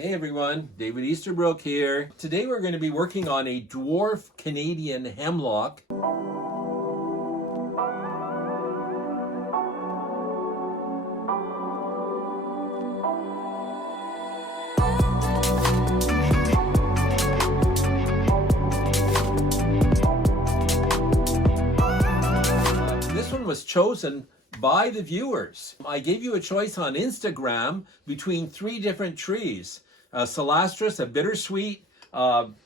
Hey everyone, David Easterbrook here. Today we're going to be working on a dwarf Canadian hemlock. This one was chosen by the viewers. I gave you a choice on Instagram between 3 different trees. Celastris, a bittersweet,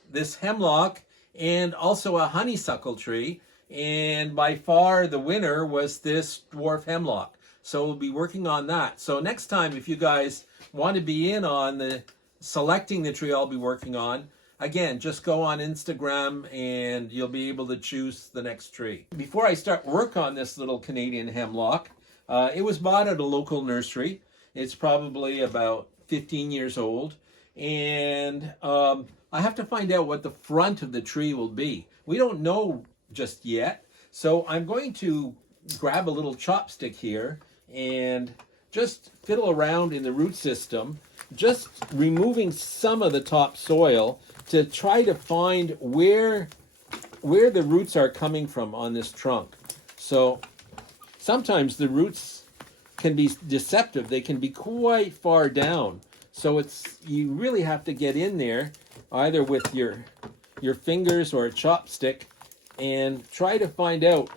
this hemlock, and also a honeysuckle tree. And by far the winner was this dwarf hemlock. So we'll be working on that. So next time, if you guys want to be in on the selecting the tree I'll be working on, again, just go on Instagram and you'll be able to choose the next tree. Before I start work on this little Canadian hemlock, it was bought at a local nursery. It's probably about 15 years old. And I have to find out what the front of the tree will be. We don't know just yet. So I'm going to grab a little chopstick here and just fiddle around in the root system, just removing some of the top soil to try to find where the roots are coming from on this trunk. So sometimes the roots can be deceptive. They can be quite far down. So you really have to get in there either with your fingers or a chopstick and try to find out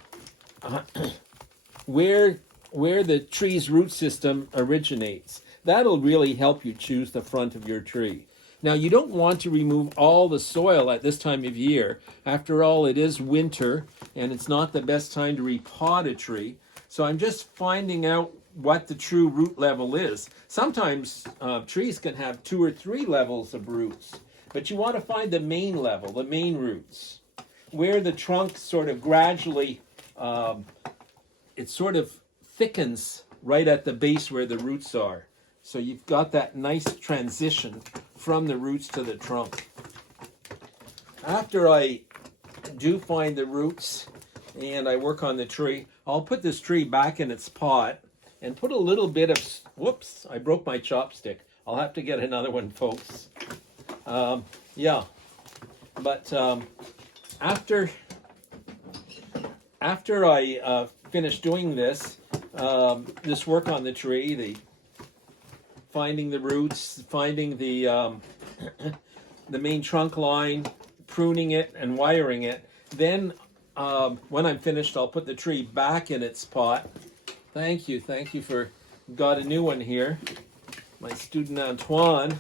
where the tree's root system originates. That'll really help you choose the front of your tree. Now, you don't want to remove all the soil at this time of year. After all, it is winter and it's not the best time to repot a tree. So I'm just finding out what the true root level is. Sometimes trees can have 2 or 3 levels of roots, but you want to find the main level, the main roots, where the trunk sort of gradually, it sort of thickens right at the base where the roots are. So you've got that nice transition from the roots to the trunk. After I do find the roots and I work on the tree, I'll put this tree back in its pot and put a little bit of, whoops, I broke my chopstick. I'll have to get another one, folks. Yeah, but after I finish doing this work on the tree, finding the roots, finding the main trunk line, pruning it and wiring it, then when I'm finished, I'll put the tree back in its pot. Thank you for, got a new one here. My student Antoine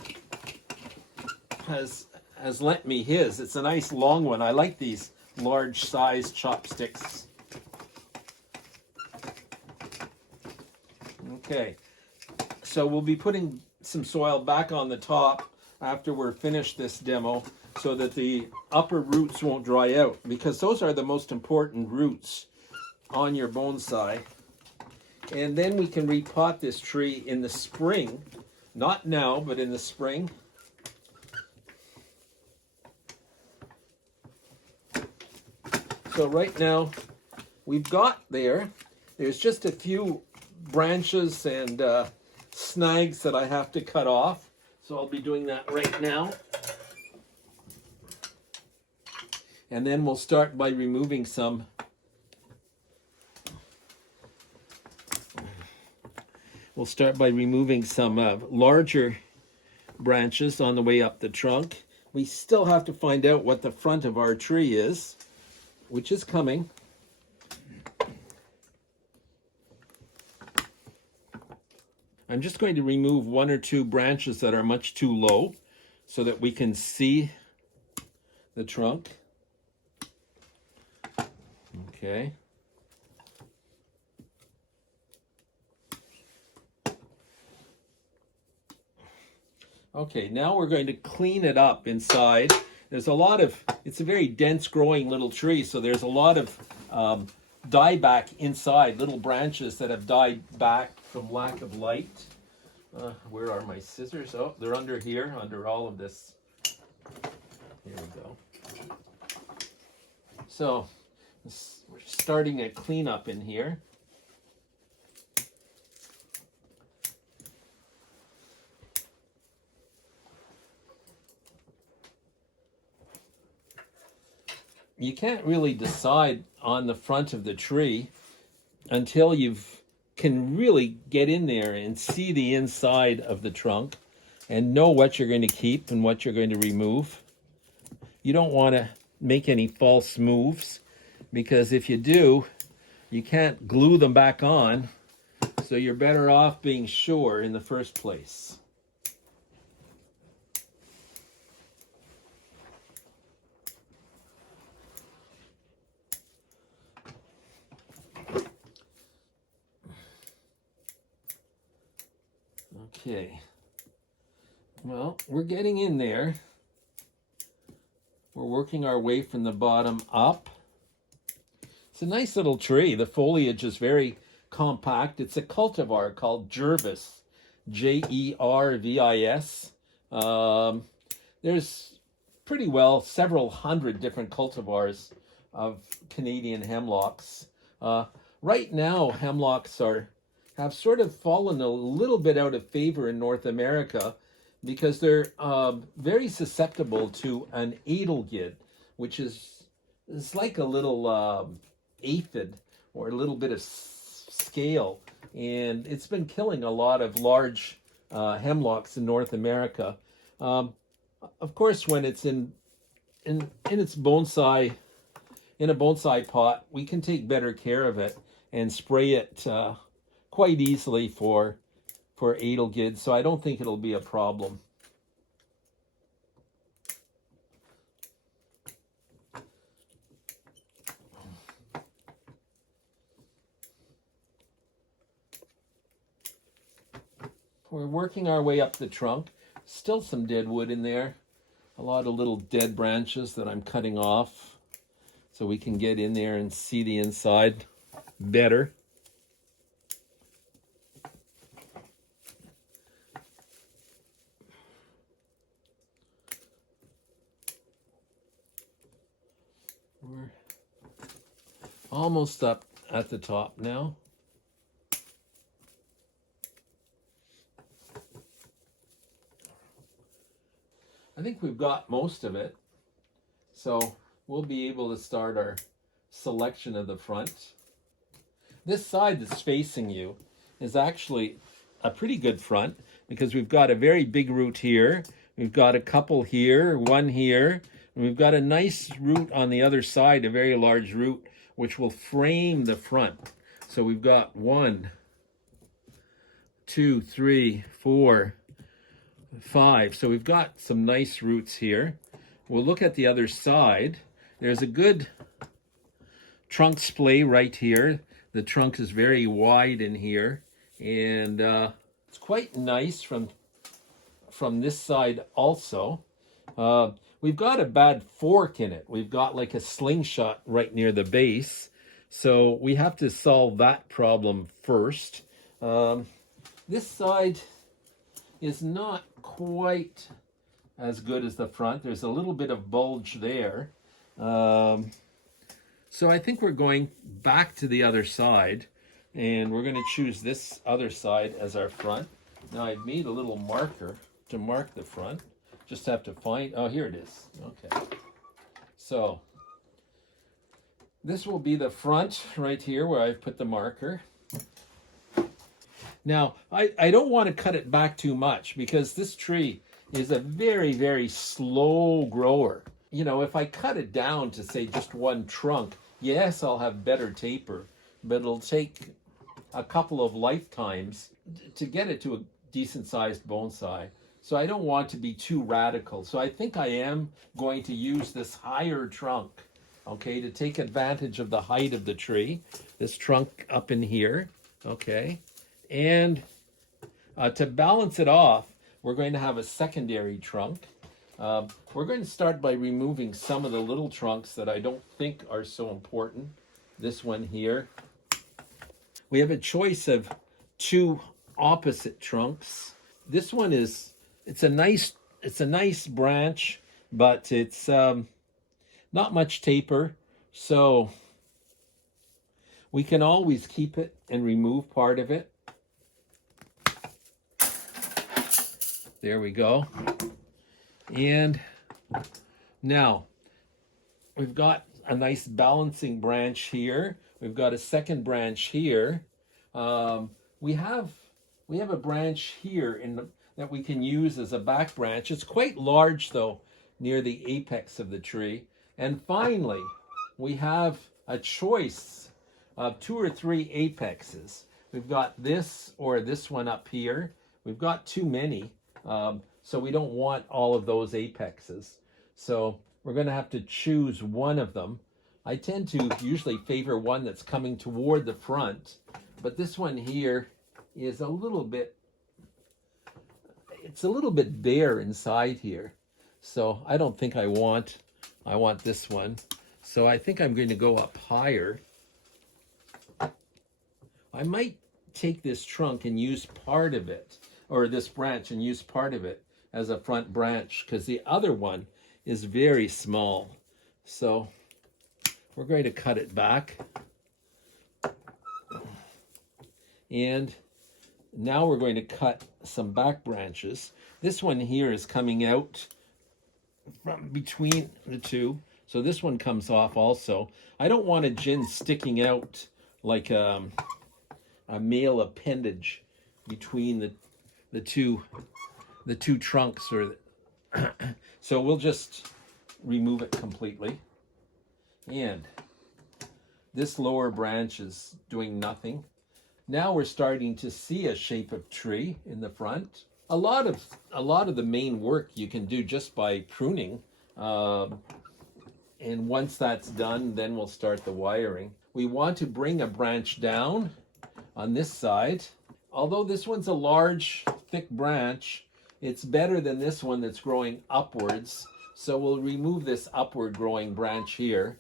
has lent me his. It's a nice long one. I like these large size chopsticks. Okay, so we'll be putting some soil back on the top after we're finished this demo so that the upper roots won't dry out, because those are the most important roots on your bonsai. And then we can repot this tree in the spring. Not now, but in the spring. So right now, we've got there's just a few branches and snags that I have to cut off. So I'll be doing that right now. And then we'll start by removing some larger branches on the way up the trunk. We still have to find out what the front of our tree is, which is coming. I'm just going to remove 1 or 2 branches that are much too low so that we can see the trunk. Okay. Okay, now we're going to clean it up inside. There's a lot of, it's a very dense growing little tree, so there's a lot of dieback inside, little branches that have died back from lack of light. Where are my scissors? Oh, they're under here, under all of this. Here we go. So, we're starting a cleanup in here. you can't really decide on the front of the tree until you can really get in there and see the inside of the trunk and know what you're going to keep and what you're going to remove. You don't want to make any false moves, because if you do, you can't glue them back on. So you're better off being sure in the first place. Okay. Well, we're getting in there. We're working our way from the bottom up. It's a nice little tree. The foliage is very compact. It's a cultivar called Jervis, Jervis. There's pretty well several hundred different cultivars of Canadian hemlocks. Right now, hemlocks have sort of fallen a little bit out of favor in North America because they're very susceptible to an adelgid, which is like a little aphid or a little bit of scale, and it's been killing a lot of large hemlocks in North America. Of course, when it's in its bonsai, in a bonsai pot, we can take better care of it and spray it quite easily for adelgid, so I don't think it'll be a problem. We're working our way up the trunk. Still some dead wood in there. A lot of little dead branches that I'm cutting off so we can get in there and see the inside better. We're almost up at the top now. I think we've got most of it, so we'll be able to start our selection of the front. This side that's facing you is actually a pretty good front because we've got a very big root here, we've got a couple here, one here, and we've got a nice root on the other side, a very large root, which will frame the front. So we've got 1, 2, 3, 4, 5. So we've got some nice roots here. We'll look at the other side. There's a good trunk splay right here. The trunk is very wide in here, and it's quite nice from this side also. We've got a bad fork in it. We've got like a slingshot right near the base, so we have to solve that problem first. This side is not quite as good as the front. There's a little bit of bulge there. So I think we're going back to the other side, and we're going to choose this other side as our front. Now I've made a little marker to mark the front. Just have to find, oh, here it is. Okay. So this will be the front right here where I've put the marker. Now, I don't want to cut it back too much because this tree is a very, very slow grower. You know, if I cut it down to, say, just one trunk, yes, I'll have better taper, but it'll take a couple of lifetimes to get it to a decent-sized bonsai. So I don't want to be too radical. So I think I am going to use this higher trunk, okay, to take advantage of the height of the tree. This trunk up in here, okay. And to balance it off, we're going to have a secondary trunk. We're going to start by removing some of the little trunks that I don't think are so important. This one here. We have a choice of 2 opposite trunks. This one is, it's a nice branch, but it's not much taper, so we can always keep it and remove part of it. There we go. And now we've got a nice balancing branch here. We've got a second branch here. We have a branch here that we can use as a back branch. It's quite large though, near the apex of the tree. And finally, we have a choice of 2 or 3 apexes. We've got this or this one up here. We've got too many, so we don't want all of those apexes. So we're going to have to choose one of them. I tend to usually favor one that's coming toward the front, but this one here is a little bit, it's a little bit bare inside here. So I don't think I want this one. So I think I'm going to go up higher. I might take this trunk and use part of it, or this branch and use part of it as a front branch, because the other one is very small. So we're going to cut it back. And now we're going to cut some back branches. This one here is coming out from between the two. So this one comes off also. I don't want a gin sticking out like a male appendage between the two trunks, or so we'll just remove it completely. And this lower branch is doing nothing. Now we're starting to see a shape of tree in the front. A lot of the main work you can do just by pruning. And once that's done, then we'll start the wiring. We want to bring a branch down on this side. Although this one's a large, thick branch, it's better than this one that's growing upwards. So we'll remove this upward growing branch here.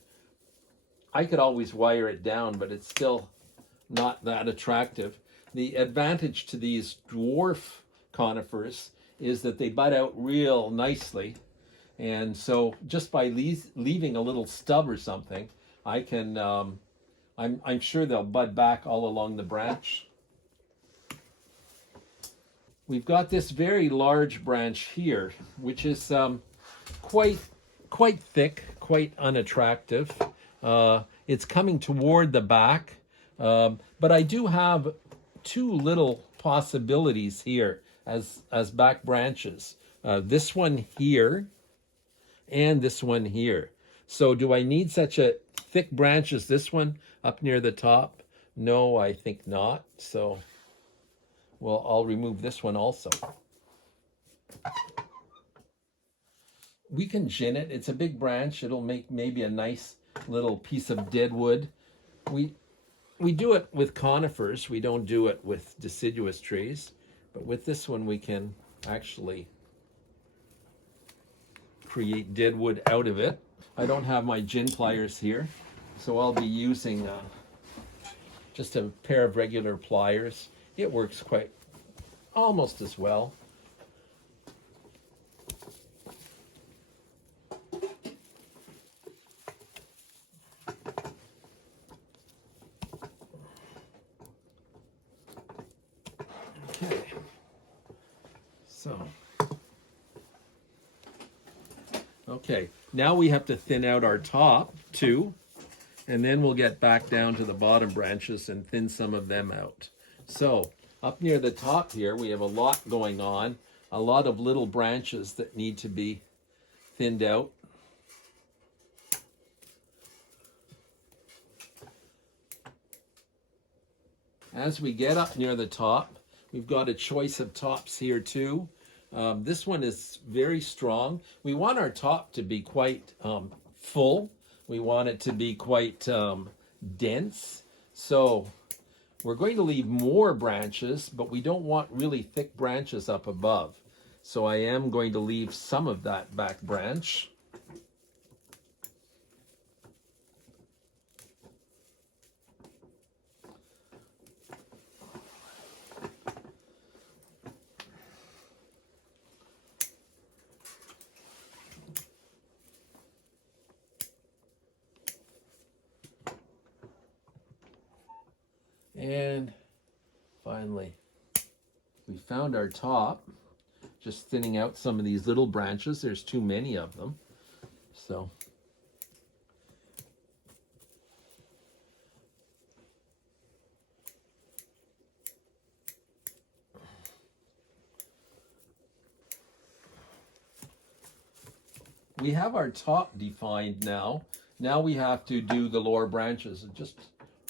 I could always wire it down, but it's still not that attractive. The advantage to these dwarf conifers is that they bud out real nicely. And so just by leaving a little stub or something, I can, I'm sure they'll bud back all along the branch. We've got this very large branch here, which is quite thick, quite unattractive. It's coming toward the back, but I do have 2 little possibilities here as back branches. This one here and this one here. So do I need such a thick branch as this one up near the top? No, I think not. So, well, I'll remove this one also. We can gin it. It's a big branch. It'll make maybe a nice little piece of dead wood. We do it with conifers. We don't do it with deciduous trees. But with this one, we can actually create dead wood out of it. I don't have my gin pliers here, so I'll be using just a pair of regular pliers. It works quite almost as well. Okay, so okay, now we have to thin out our top too, and then we'll get back down to the bottom branches and thin some of them out. So up near the top here, we have a lot going on, a lot of little branches that need to be thinned out. As we get up near the top, we've got a choice of tops here too. This one is very strong. We want our top to be quite full. We want it to be quite dense. So we're going to leave more branches, but we don't want really thick branches up above. So I am going to leave some of that back branch. And finally, we found our top, just thinning out some of these little branches. There's too many of them. So we have our top defined now. Now we have to do the lower branches and just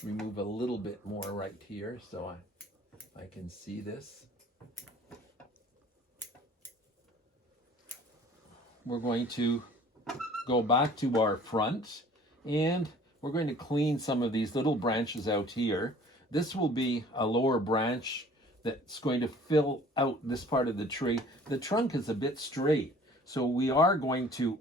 remove a little bit more right here so I can see this. We're going to go back to our front and we're going to clean some of these little branches out here. This will be a lower branch that's going to fill out this part of the tree. The trunk is a bit straight, so we are going to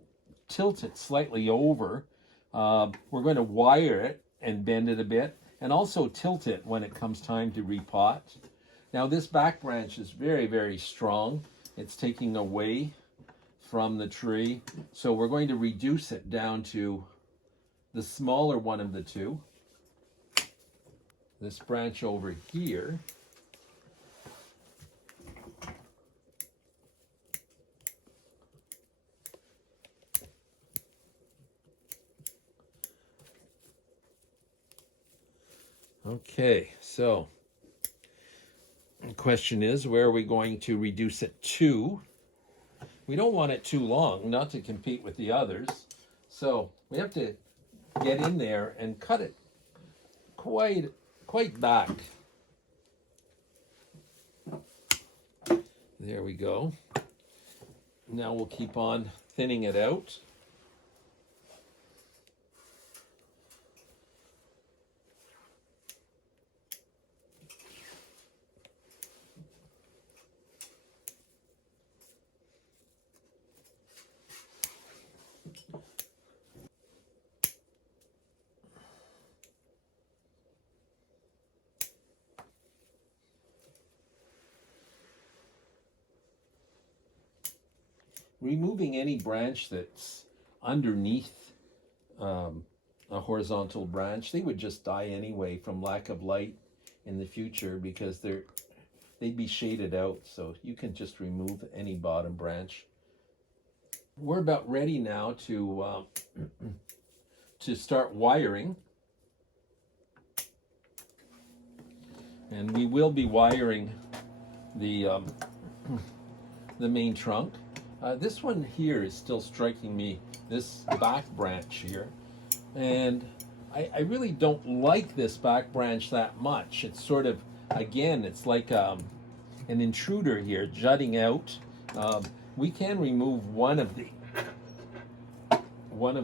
tilt it slightly over. We're going to wire it and bend it a bit, and also tilt it when it comes time to repot. Now this back branch is very, very strong. It's taking away from the tree, so we're going to reduce it down to the smaller one of the two. This branch over here. Okay, so the question is, where are we going to reduce it to? We don't want it too long, not to compete with the others. So we have to get in there and cut it quite back. There we go. Now we'll keep on thinning it out. Removing any branch that's underneath a horizontal branch, they would just die anyway from lack of light in the future because they'd be shaded out. So you can just remove any bottom branch. We're about ready now to start wiring, and we will be wiring the main trunk. This one here is still striking me, this back branch here, and I really don't like this back branch that much. It's sort of, again, it's like an intruder here jutting out. We can remove one of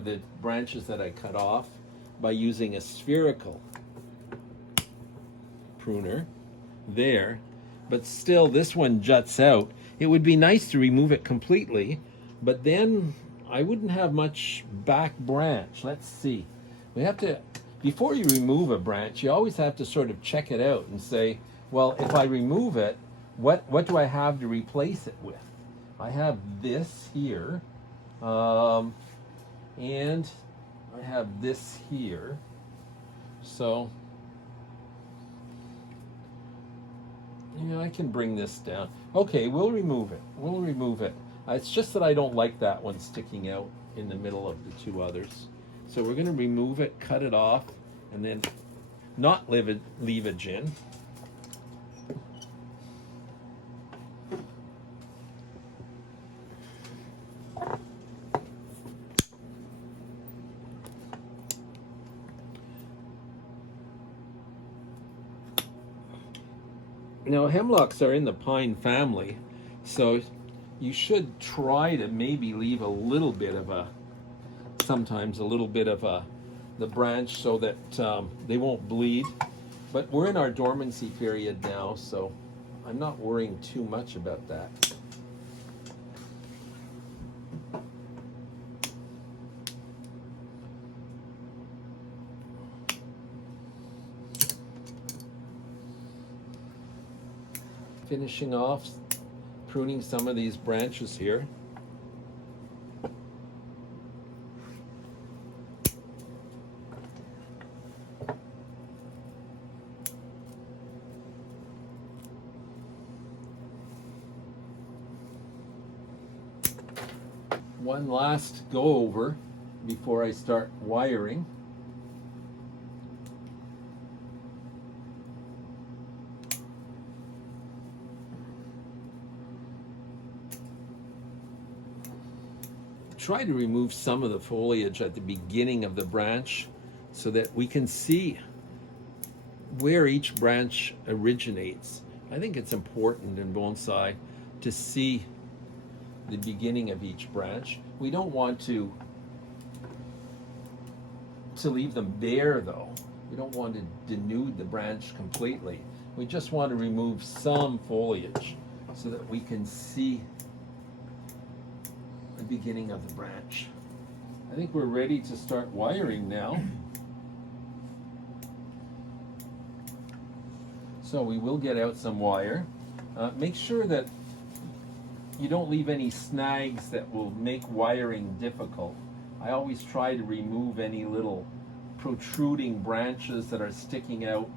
the branches that I cut off by using a spherical pruner there, but still this one juts out. It would be nice to remove it completely, but then I wouldn't have much back branch. Let's see. We have to, before you remove a branch, you always have to sort of check it out and say, well, if I remove it, what do I have to replace it with? I have this here, and I have this here. So yeah, I can bring this down. Okay, we'll remove it. We'll remove it. It's just that I don't like that one sticking out in the middle of the two others. So we're going to remove it, cut it off, and then not leave it in. Now, hemlocks are in the pine family, so you should try to maybe leave a little bit of sometimes a little bit of the branch so that they won't bleed. But we're in our dormancy period now, so I'm not worrying too much about that. Finishing off, pruning some of these branches here. One last go over before I start wiring. try to remove some of the foliage at the beginning of the branch so that we can see where each branch originates. I think it's important in bonsai to see the beginning of each branch. We don't want to leave them bare though. We don't want to denude the branch completely. We just want to remove some foliage so that we can see the beginning of the branch. I think we're ready to start wiring now. So we will get out some wire. Make sure that you don't leave any snags that will make wiring difficult. I always try to remove any little protruding branches that are sticking out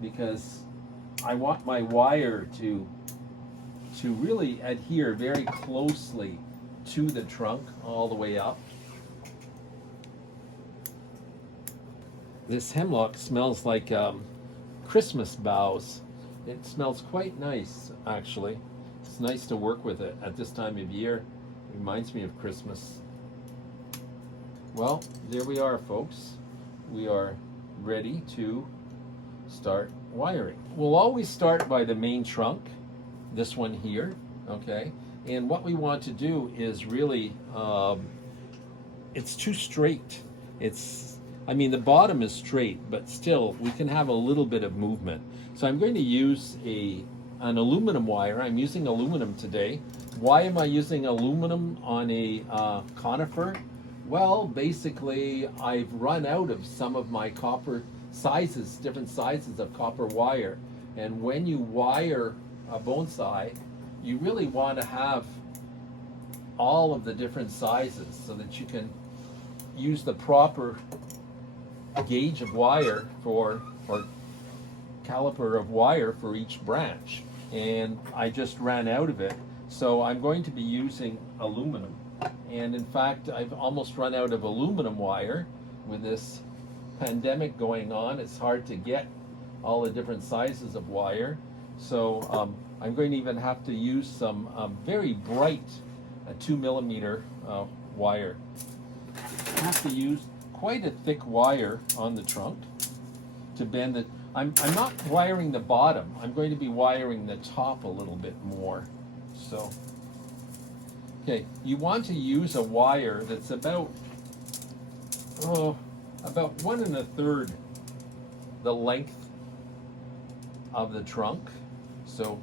because I want my wire to really adhere very closely to the trunk all the way up. This hemlock smells like Christmas boughs. It smells quite nice, actually. It's nice to work with it at this time of year. It reminds me of Christmas. Well, there we are, folks. We are ready to start wiring. We'll always start by the main trunk, this one here, okay? And what we want to do is really, it's too straight. I mean, the bottom is straight, but still we can have a little bit of movement. So I'm going to use an aluminum wire. I'm using aluminum today. Why am I using aluminum on a conifer? Well, basically, I've run out of some of my copper sizes, different sizes of copper wire. And when you wire a bonsai, you really want to have all of the different sizes so that you can use the proper gauge of wire or caliper of wire for each branch. And I just ran out of it. So I'm going to be using aluminum. And in fact, I've almost run out of aluminum wire. With this pandemic going on, it's hard to get all the different sizes of wire. So I'm going to even have to use some very bright 2mm wire. I have to use quite a thick wire on the trunk to bend it. I'm not wiring the bottom. I'm going to be wiring the top a little bit more. So, okay, you want to use a wire that's about 1 1/3 the length of the trunk. So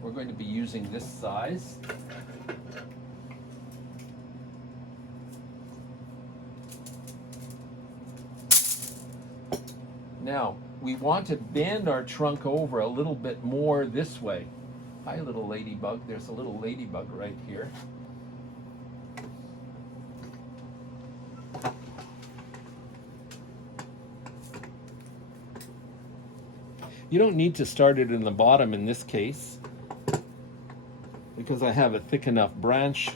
we're going to be using this size. Now, we want to bend our trunk over a little bit more this way. Hi, little ladybug. There's a little ladybug right here. You don't need to start it in the bottom in this case, because I have a thick enough branch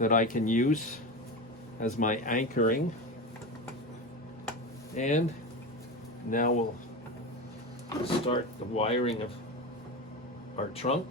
that I can use as my anchoring. And now we'll start the wiring of our trunk.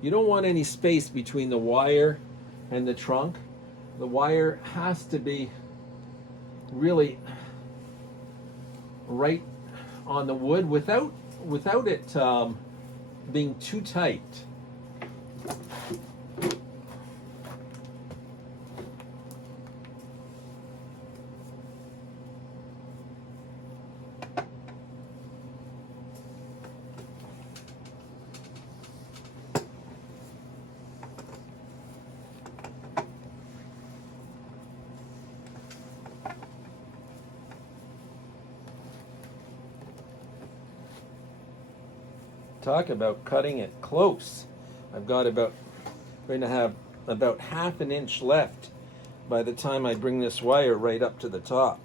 You don't want any space between the wire and the trunk. The wire has to be really right on the wood without it being too tight. Talk about cutting it close. I've got going to have about 1/2 inch left by the time I bring this wire right up to the top.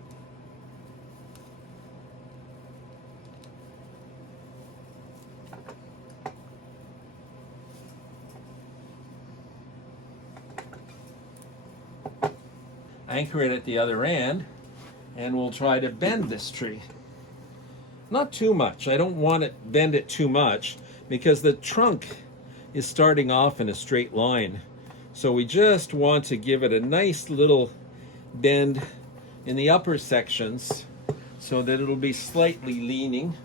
Anchor it at the other end, and we'll try to bend this tree. Not too much. I don't want to bend it too much because the trunk is starting off in a straight line. So we just want to give it a nice little bend in the upper sections so that it'll be slightly leaning.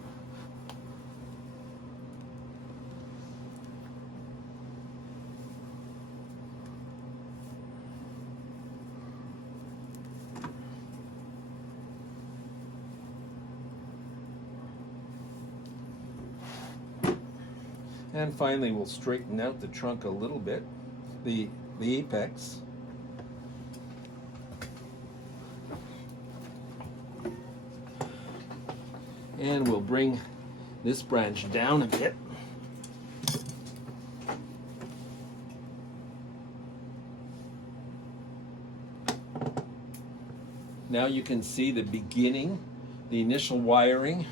And finally, we'll straighten out the trunk a little bit, the apex. And we'll bring this branch down a bit. Now you can see the beginning, the initial wiring,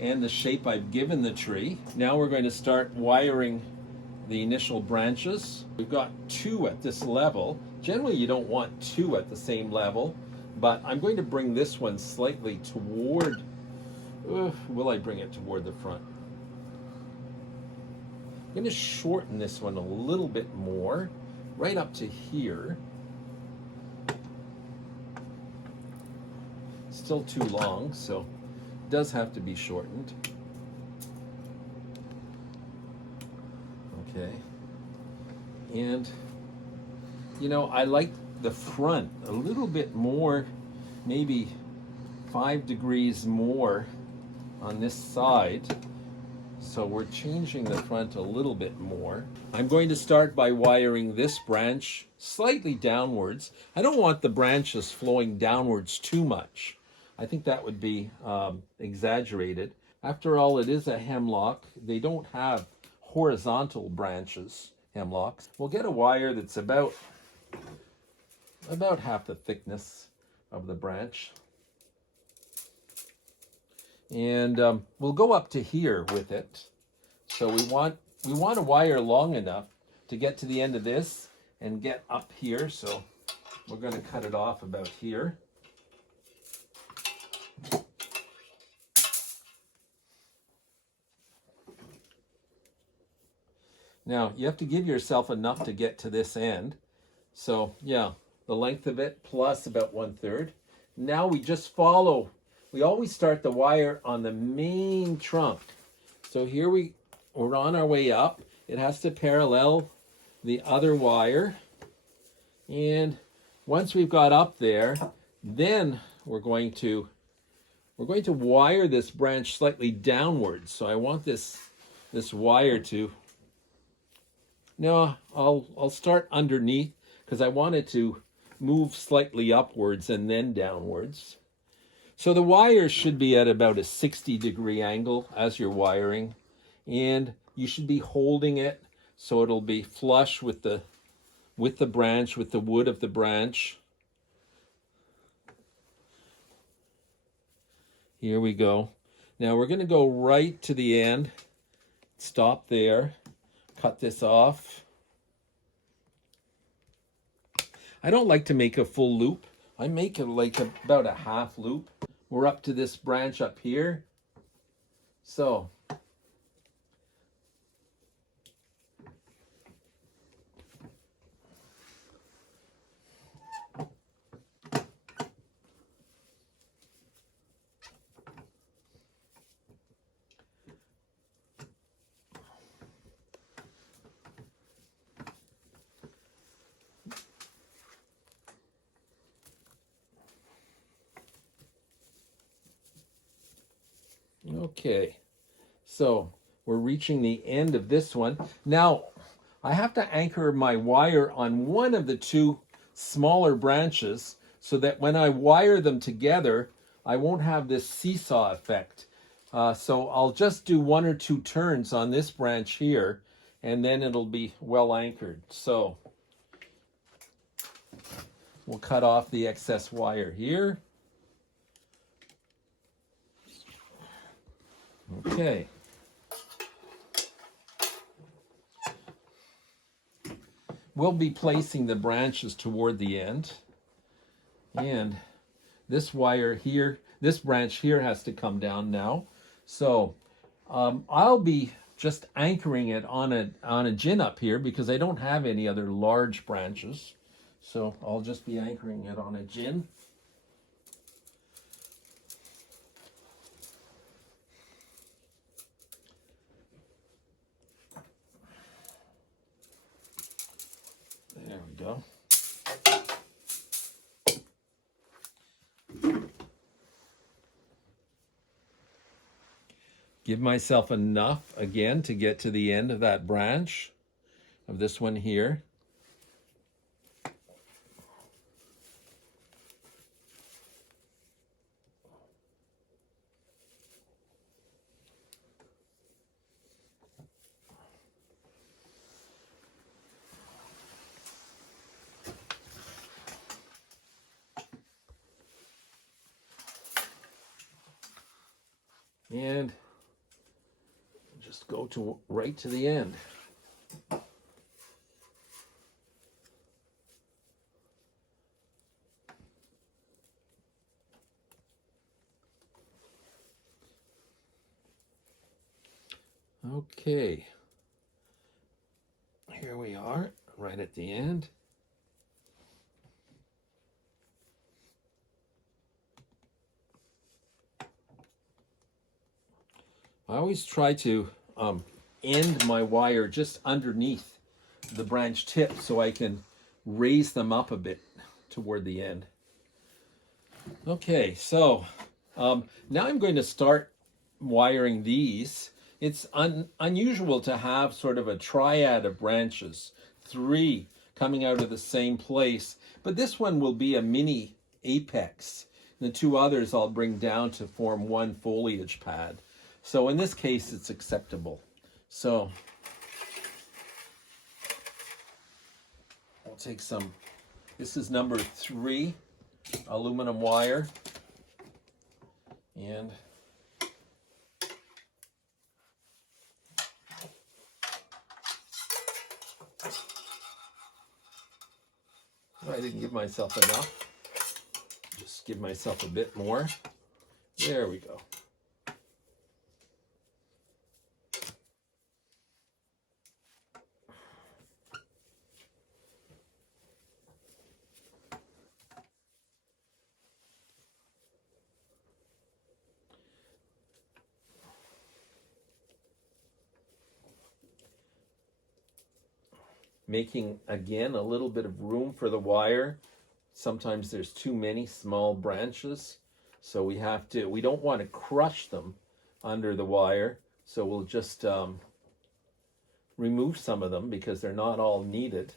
and the shape I've given the tree. Now we're going to start wiring the initial branches. We've got 2 at this level. Generally you don't want 2 at the same level, but I'm going to bring this one slightly toward, will I bring it toward the front? I'm going to shorten this one a little bit more, right up to here. Still too long, so does have to be shortened. Okay. And you know, I like the front a little bit more, maybe 5 degrees more on this side. So we're changing the front a little bit more. I'm going to start by wiring this branch slightly downwards. I don't want the branches flowing downwards too much. I think that would be exaggerated. After all, it is a hemlock. They don't have horizontal branches, hemlocks. We'll get a wire that's about half the thickness of the branch. And we'll go up to here with it. So we want a wire long enough to get to the end of this and get up here. So we're going to cut it off about here. Now, you have to give yourself enough to get to this end. So, yeah, the length of it plus about 1/3. Now we just follow. We always start the wire on the main trunk. So here we're on our way up. It has to parallel the other wire. And once we've got up there, then we're going to wire this branch slightly downwards. So I want this wire to... No, I'll start underneath because I want it to move slightly upwards and then downwards. So the wire should be at about a 60-degree angle as you're wiring, and you should be holding it so it'll be flush with the branch, with the wood of the branch. Here we go. Now we're going to go right to the end, stop there. Cut this off. I don't like to make a full loop. I make it like about a half loop. We're up to this branch up here. So okay, so we're reaching the end of this one. Now, I have to anchor my wire on one of the 2 smaller branches so that when I wire them together, I won't have this seesaw effect. So I'll just do 1 or 2 turns on this branch here, and then it'll be well anchored. So We'll cut off the excess wire here. Okay. We'll be placing the branches toward the end. And this wire here, this branch here has to come down now. So I'll be just anchoring it on a gin up here because I don't have any other large branches. So I'll just be anchoring it on a gin. There we go. Give myself enough again to get to the end of that branch of this one here. And just go to right to the end. Okay, here we are, right at the end. I always try to end my wire just underneath the branch tip so I can raise them up a bit toward the end. Okay, so now I'm going to start wiring these. It's unusual to have sort of a triad of branches, 3 coming out of the same place, but this one will be a mini apex. The 2 others I'll bring down to form one foliage pad. So in this case, it's acceptable. So I'll take some, this is number 3 aluminum wire, and I didn't give myself enough. Just give myself a bit more. There we go. Making, again, a little bit of room for the wire. Sometimes there's too many small branches, so we don't want to crush them under the wire, so we'll just remove some of them because they're not all needed.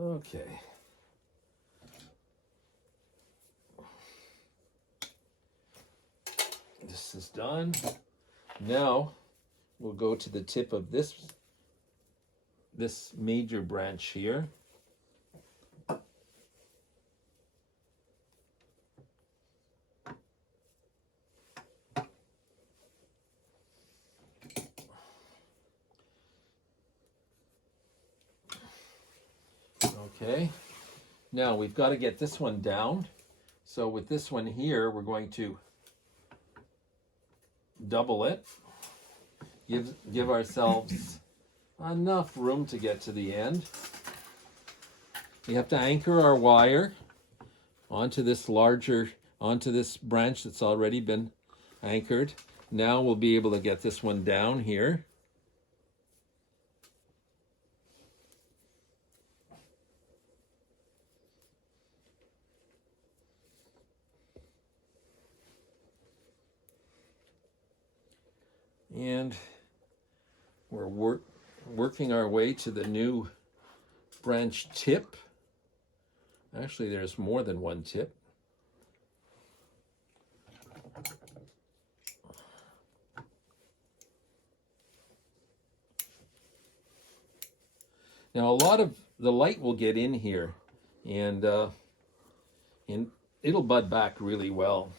Okay. This is done. Now we'll go to the tip of this major branch here. Okay, now we've got to get this one down. So with this one here, we're going to double it, give ourselves enough room to get to the end. We have to anchor our wire onto this branch that's already been anchored. Now we'll be able to get this one down here. And we're working our way to the new branch tip Actually, there's more than one tip. Now, a lot of the light will get in here, and it'll bud back really well.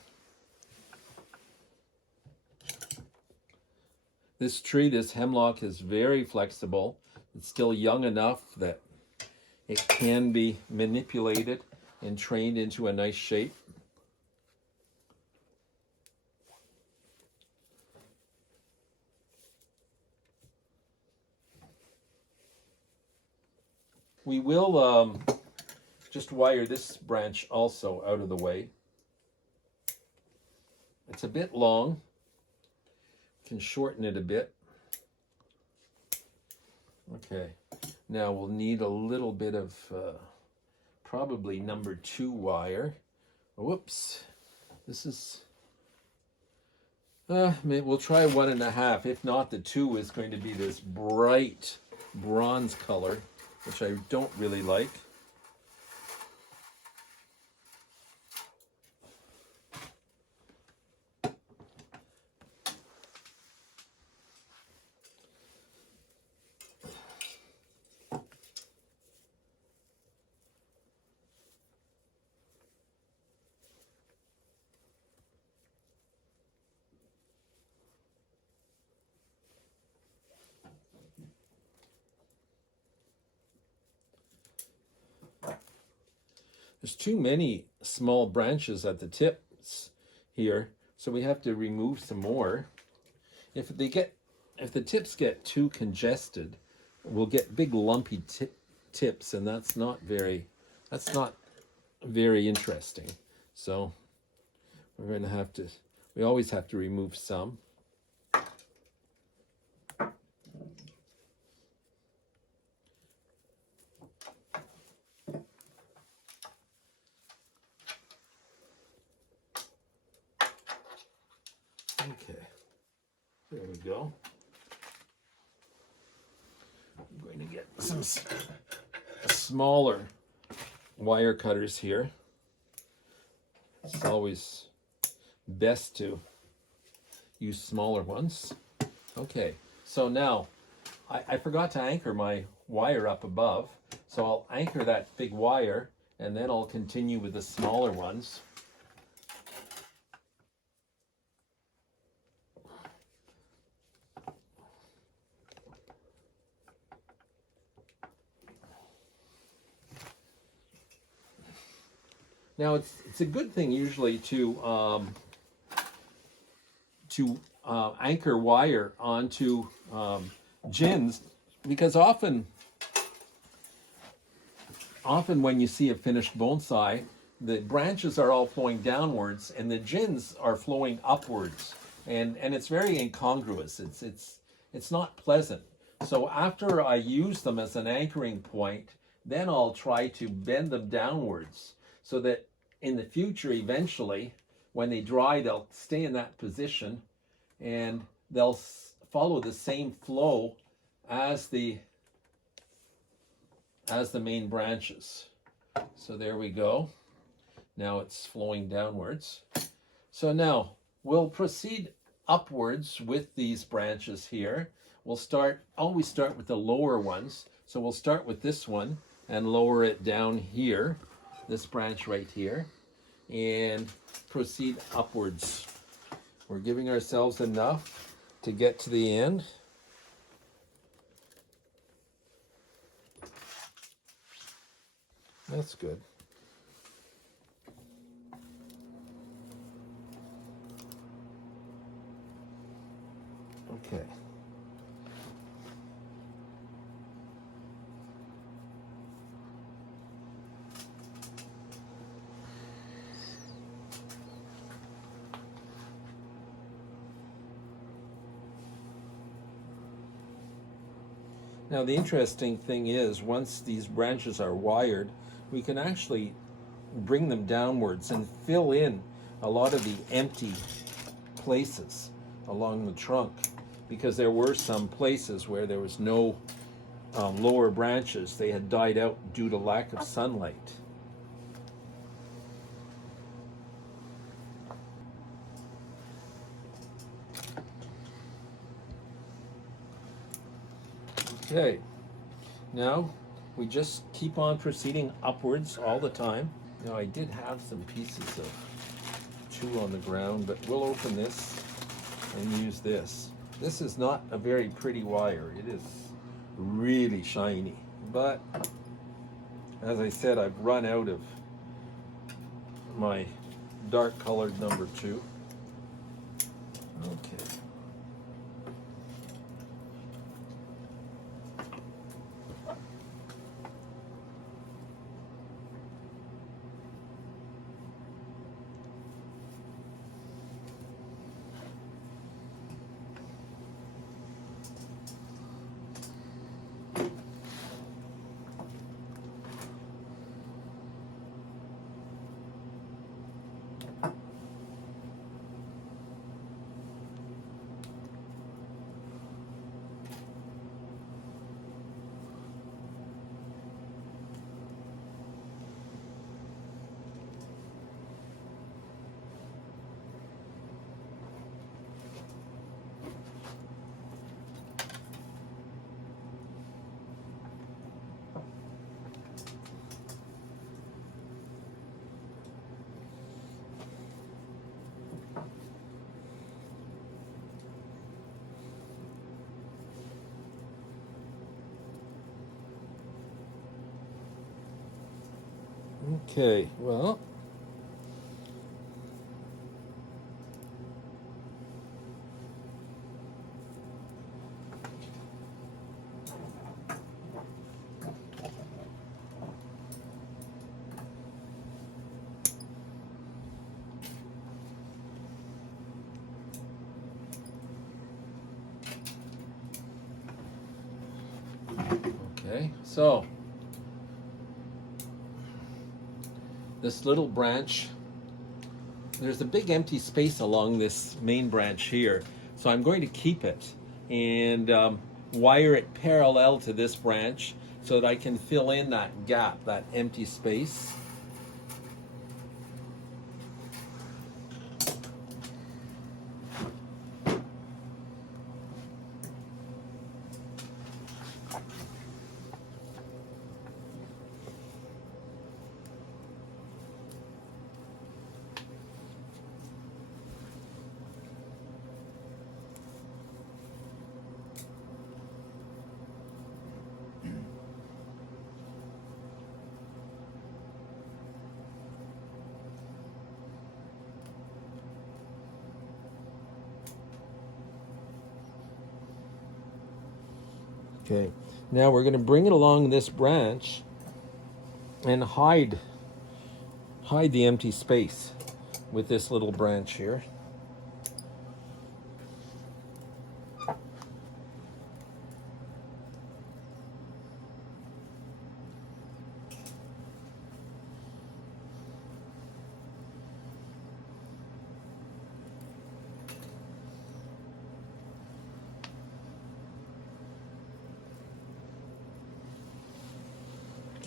This tree, this hemlock, is very flexible. It's still young enough that it can be manipulated and trained into a nice shape. We will just wire this branch also out of the way. It's a bit long. Can shorten it a bit. Okay, now we'll need a little bit of probably number 2 wire. Whoops, this is we'll try 1.5. If not, the 2 is going to be this bright bronze color, which I don't really like. There's too many small branches at the tips here, so we have to remove some more. If the tips get too congested, we'll get big lumpy tips, and that's not very interesting. So we're going to have to, we always have to remove some. Okay, there we go. I'm going to get some smaller wire cutters here. It's always best to use smaller ones. Okay, so now I forgot to anchor my wire up above, so I'll anchor that big wire and then I'll continue with the smaller ones. Now it's a good thing usually to anchor wire onto gins, because often when you see a finished bonsai, the branches are all flowing downwards and the gins are flowing upwards, and it's very incongruous. It's not pleasant. So after I use them as an anchoring point, then I'll try to bend them downwards, so that in the future, eventually, when they dry, they'll stay in that position and they'll follow the same flow as the main branches. So there we go. Now it's flowing downwards. So now we'll proceed upwards with these branches here. We'll always start with the lower ones. So we'll start with this one and lower it down here, this branch right here, and proceed upwards. We're giving ourselves enough to get to the end. That's good. Okay. Now the interesting thing is, once these branches are wired, we can actually bring them downwards and fill in a lot of the empty places along the trunk, because there were some places where there was no lower branches. They had died out due to lack of sunlight. Okay, now we just keep on proceeding upwards all the time. Now I did have some pieces of tool on the ground, but we'll open this and use this. This is not a very pretty wire. It is really shiny, but as I said, I've run out of my dark colored number 2. Okay. Okay, well, okay, so this little branch, there's a big empty space along this main branch here, so I'm going to keep it and wire it parallel to this branch so that I can fill in that gap, that empty space. Okay, now we're going to bring it along this branch and hide the empty space with this little branch here.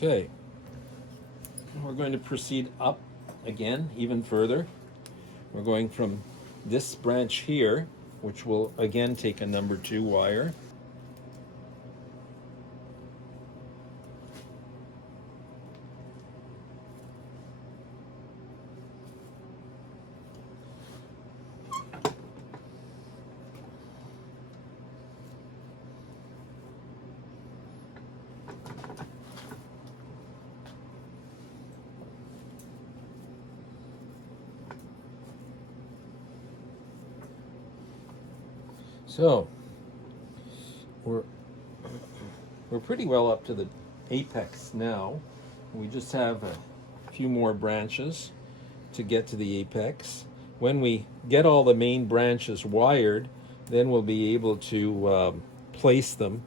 Okay, we're going to proceed up again, even further. We're going from this branch here, which will again take a number 2 wire. So we're pretty well up to the apex now. We just have a few more branches to get to the apex. When we get all the main branches wired, then we'll be able to place them,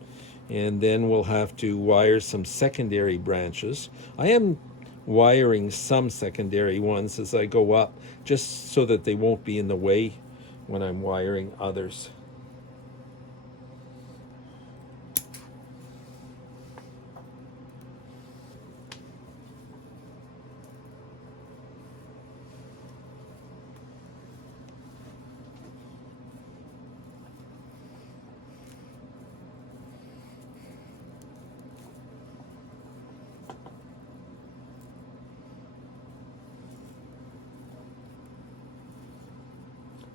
and then we'll have to wire some secondary branches. I am wiring some secondary ones as I go up, just so that they won't be in the way when I'm wiring others.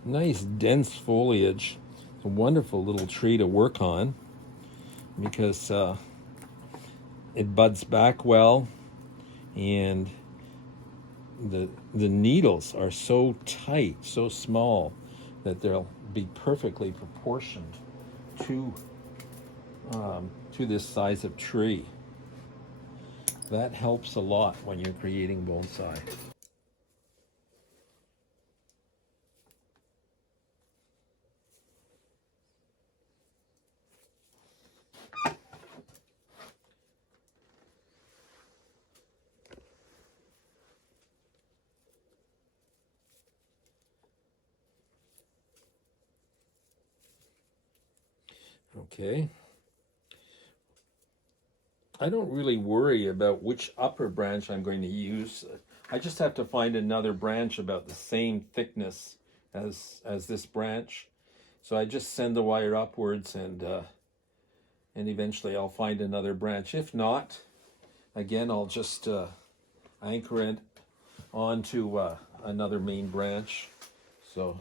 Nice dense foliage. It's a wonderful little tree to work on because it buds back well, and the needles are so tight, so small, that they'll be perfectly proportioned to this size of tree. That helps a lot when you're creating bonsai. Okay. I don't really worry about which upper branch I'm going to use. I just have to find another branch about the same thickness as this branch. So I just send the wire upwards, and eventually I'll find another branch. If not, again, I'll just anchor it onto another main branch. So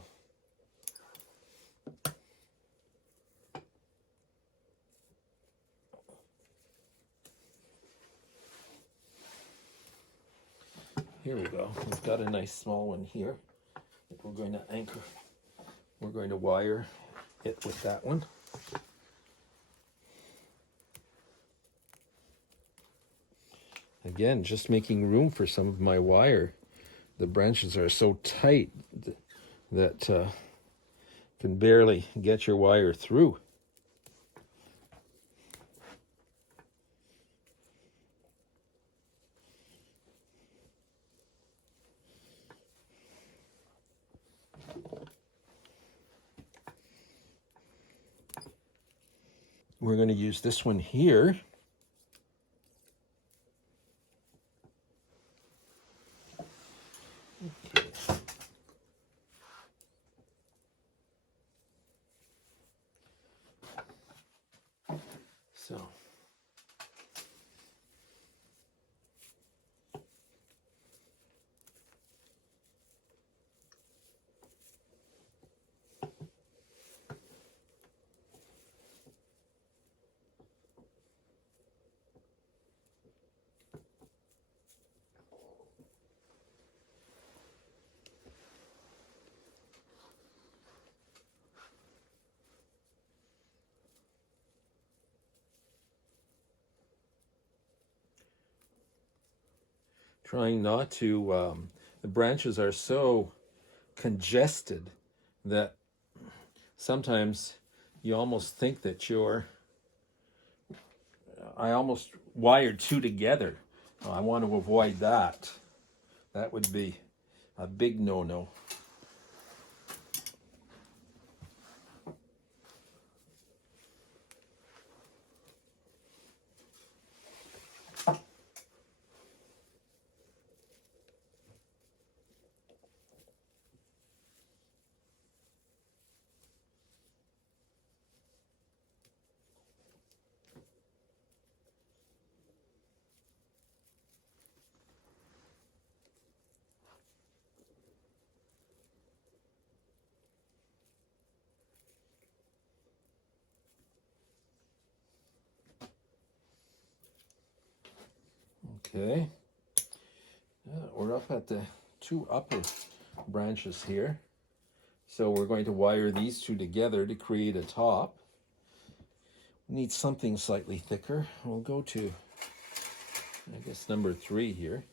here we go. We've got a nice small one here that we're going to anchor. We're going to wire it with that one. Again, just making room for some of my wire. The branches are so tight that can barely get your wire through. We're going to use this one here. So trying not to, the branches are so congested that sometimes you almost think that I almost wired two together. I want to avoid that. That would be a big no-no. Okay, we're up at the two upper branches here. So we're going to wire these two together to create a top. We need something slightly thicker. We'll go to, I guess, number 3 here.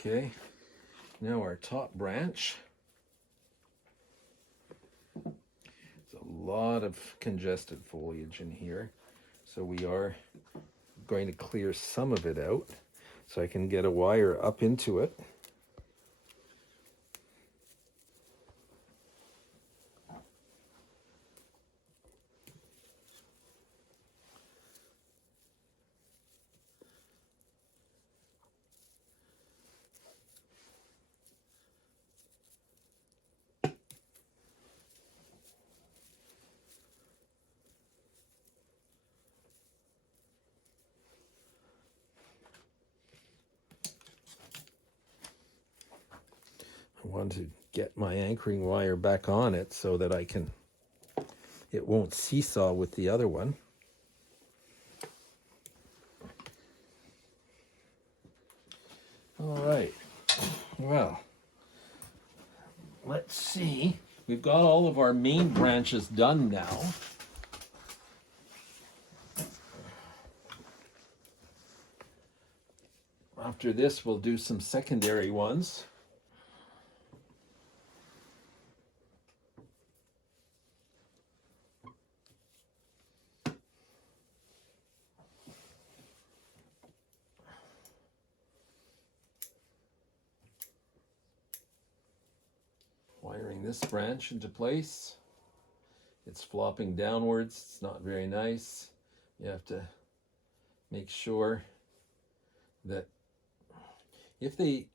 Okay, now our top branch. There's a lot of congested foliage in here, so we are going to clear some of it out so I can get a wire up into it. I want to get my anchoring wire back on it so that it won't seesaw with the other one. All right, well, let's see. We've got all of our main branches done now. After this, we'll do some secondary ones. Wiring this branch into place. It's flopping downwards. It's not very nice. You have to make sure that if they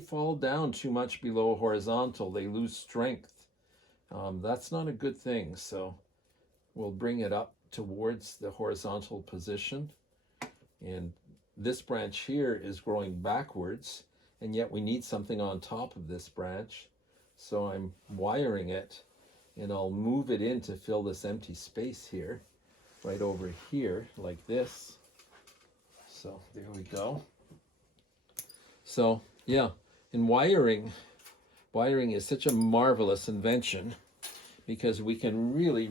fall down too much below horizontal, they lose strength. That's not a good thing. So we'll bring it up towards the horizontal position. And this branch here is growing backwards, and yet we need something on top of this branch. So I'm wiring it, and I'll move it in to fill this empty space here, right over here, like this. So there we go. So yeah, and wiring is such a marvelous invention because we can really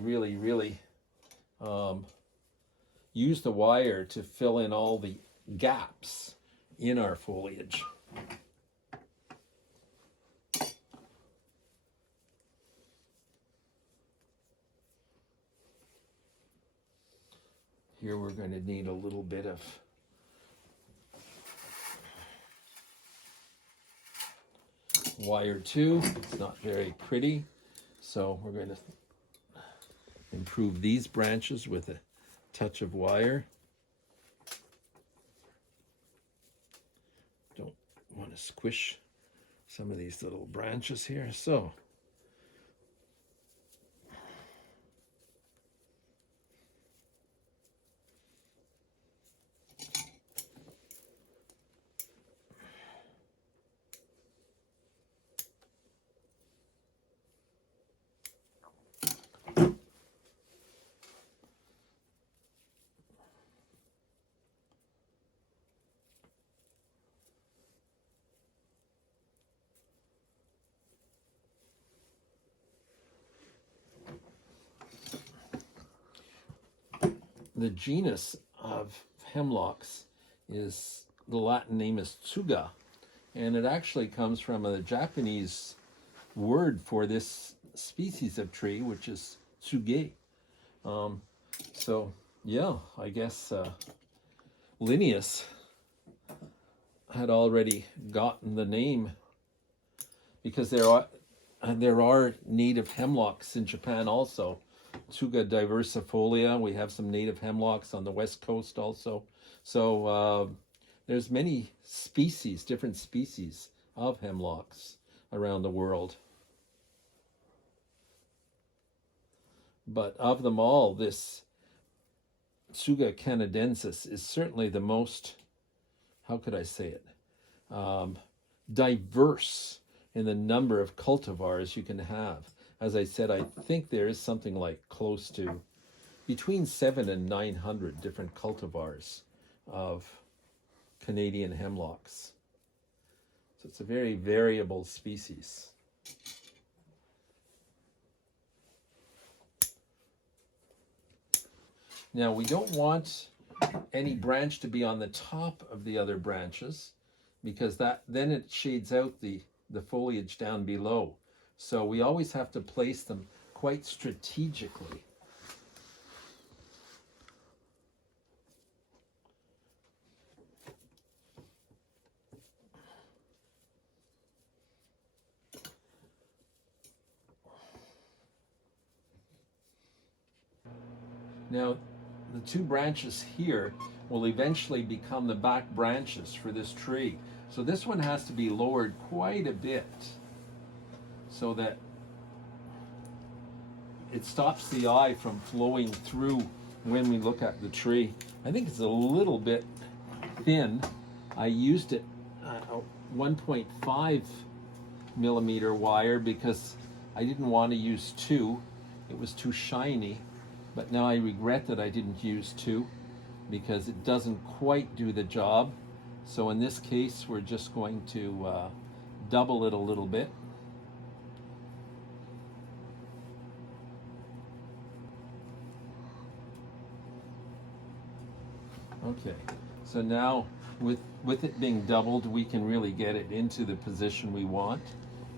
use the wire to fill in all the gaps in our foliage. Here we're going to need a little bit of wire too. It's not very pretty, so we're going to improve these branches with a touch of wire. Don't want to squish some of these little branches here. So the genus of hemlocks is, the Latin name is tsuga, and it actually comes from a Japanese word for this species of tree, which is tsuge. So yeah, I guess Linnaeus had already gotten the name because there are native hemlocks in Japan also. Tsuga diversifolia. We have some native hemlocks on the west coast also. So there's many species, different species of hemlocks around the world. But of them all, this Tsuga canadensis is certainly the most, how could I say it, diverse in the number of cultivars you can have. As I said, I think there is something like close to between 700 and 900 different cultivars of Canadian hemlocks. So it's a very variable species. Now we don't want any branch to be on the top of the other branches because then it shades out the foliage down below. So we always have to place them quite strategically. Now, the two branches here will eventually become the back branches for this tree. So this one has to be lowered quite a bit so that it stops the eye from flowing through when we look at the tree. I think it's a little bit thin. I used it 1.5 millimeter wire because I didn't want to use 2. It was too shiny. But now I regret that I didn't use 2 because it doesn't quite do the job. So in this case, we're just going to double it a little bit. Okay, so now with it being doubled, we can really get it into the position we want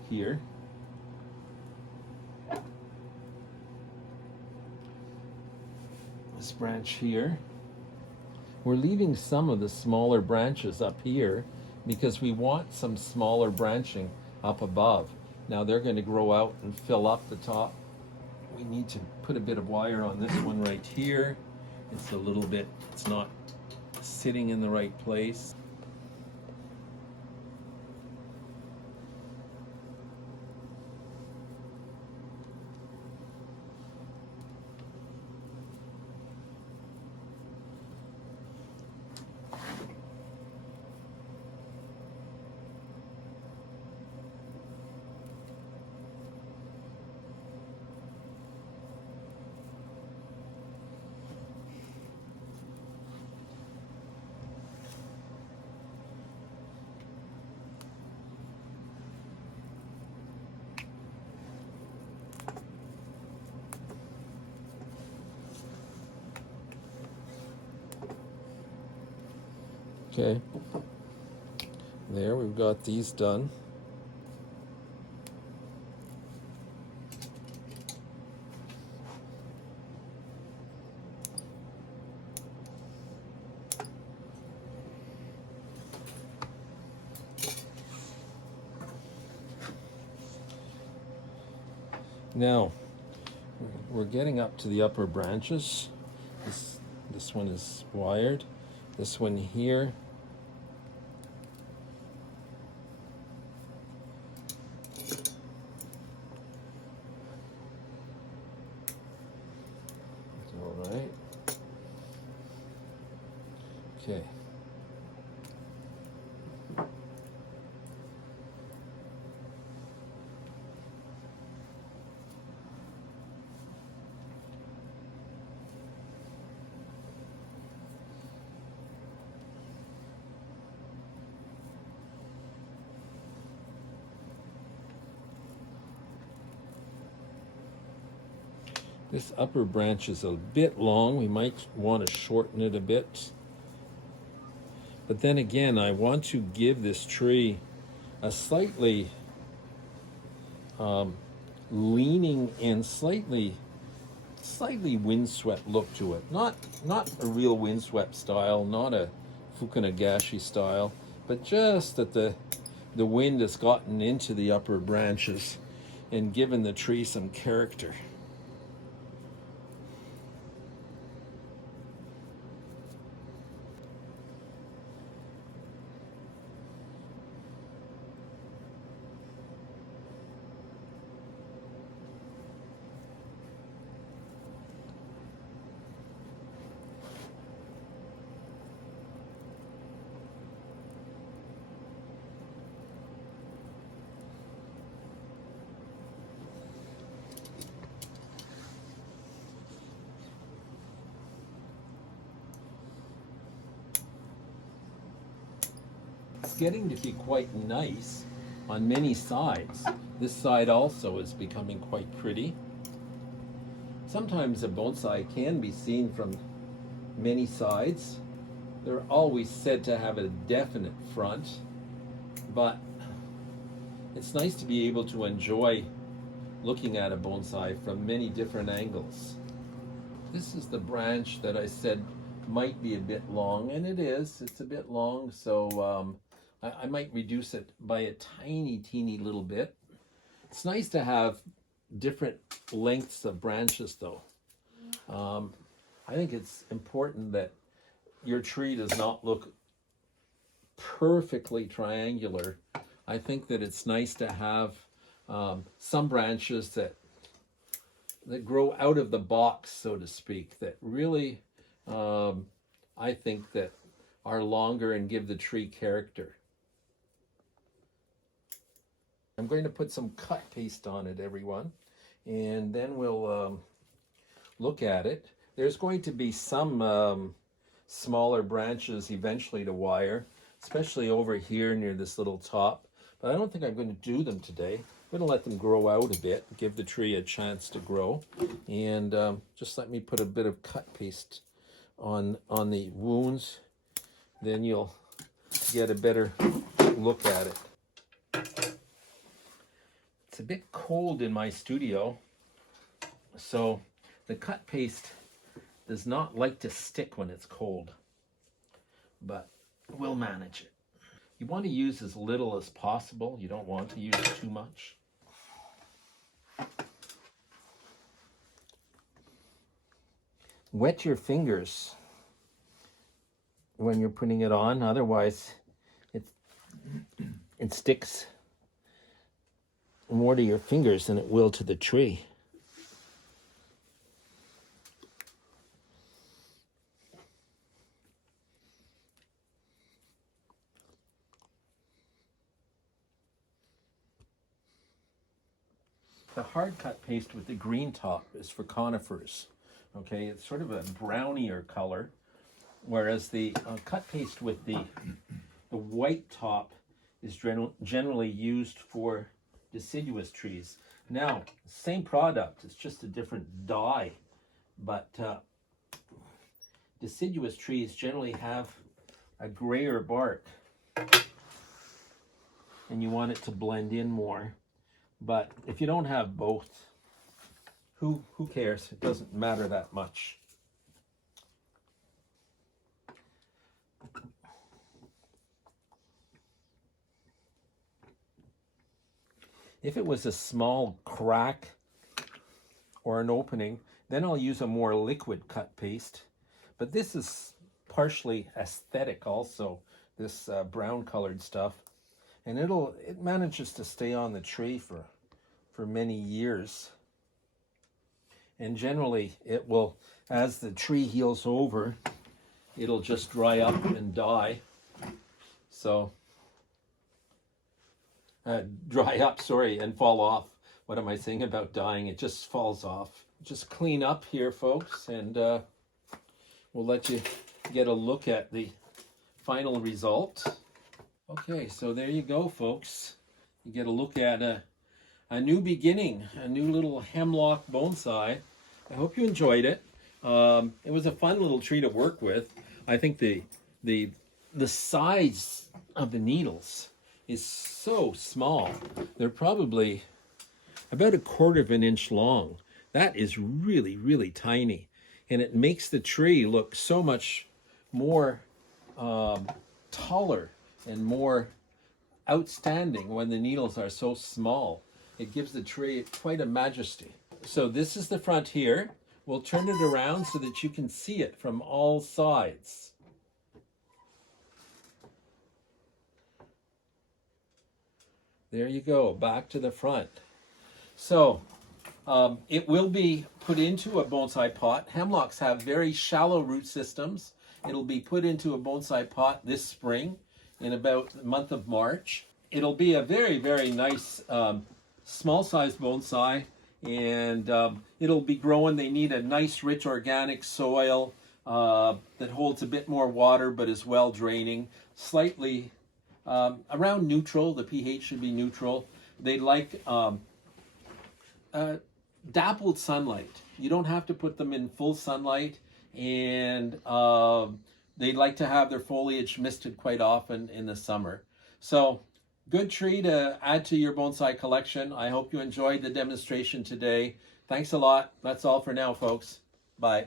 here. This branch here. We're leaving some of the smaller branches up here because we want some smaller branching up above. Now they're going to grow out and fill up the top. We need to put a bit of wire on this one right here. It's a little bit, it's not sitting in the right place. Okay, there we've got these done. Now, we're getting up to the upper branches. This one is wired. This one here. All right. Okay. This upper branch is a bit long. We might want to shorten it a bit. But then again, I want to give this tree a slightly leaning and slightly windswept look to it. Not a real windswept style, not a Fukunagashi style, but just that the wind has gotten into the upper branches and given the tree some character. Getting to be quite nice on many sides. This side also is becoming quite pretty. Sometimes a bonsai can be seen from many sides. They're always said to have a definite front, but it's nice to be able to enjoy looking at a bonsai from many different angles. This is the branch that I said might be a bit long, and it is. It's a bit long, so I might reduce it by a teeny little bit. It's nice to have different lengths of branches, though. I think it's important that your tree does not look perfectly triangular. I think that it's nice to have some branches that grow out of the box, so to speak, that really I think that are longer and give the tree character. I'm going to put some cut paste on it, everyone, and then we'll look at it. There's going to be some smaller branches eventually to wire, especially over here near this little top, but I don't think I'm going to do them today. I'm going to let them grow out a bit, give the tree a chance to grow, and just let me put a bit of cut paste on the wounds, then you'll get a better look at it. It's a bit cold in my studio, so the cut paste does not like to stick when it's cold, but we'll manage it. You want to use as little as possible. You don't want to use too much. Wet your fingers when you're putting it on, otherwise it sticks more to your fingers than it will to the tree. The hard cut paste with the green top is for conifers. Okay, it's sort of a brownier color, whereas the cut paste with the white top is generally used for deciduous trees. Now, same product, it's just a different dye, but deciduous trees generally have a grayer bark, and you want it to blend in more. But if you don't have both, who cares? It doesn't matter that much. If it was a small crack or an opening, then I'll use a more liquid cut paste. But this is partially aesthetic also, this brown colored stuff. And it manages to stay on the tree for many years. And generally it will, as the tree heals over, it'll just dry up and die. So, dry up, sorry, and fall off. What am I saying about dying? It just falls off. Just clean up here, folks, and we'll let you get a look at the final result. Okay, so there you go, folks. You get a look at a new beginning, a new little hemlock bonsai. I hope you enjoyed it. It was a fun little tree to work with. I think the size of the needles is so small. They're probably about 1/4 of an inch long. That is really, really tiny. And it makes the tree look so much more taller and more outstanding when the needles are so small. It gives the tree quite a majesty. So this is the front here. We'll turn it around so that you can see it from all sides. There you go, back to the front. So it will be put into a bonsai pot. Hemlocks have very shallow root systems. It'll be put into a bonsai pot this spring in about the month of March. It'll be a very, very nice small-sized bonsai, and it'll be growing. They need a nice, rich, organic soil that holds a bit more water but is well draining, slightly around neutral. The pH should be neutral. They like dappled sunlight. You don't have to put them in full sunlight, and they like to have their foliage misted quite often in the summer. So good tree to add to your bonsai collection. I hope you enjoyed the demonstration today. Thanks a lot. That's all for now, folks. Bye.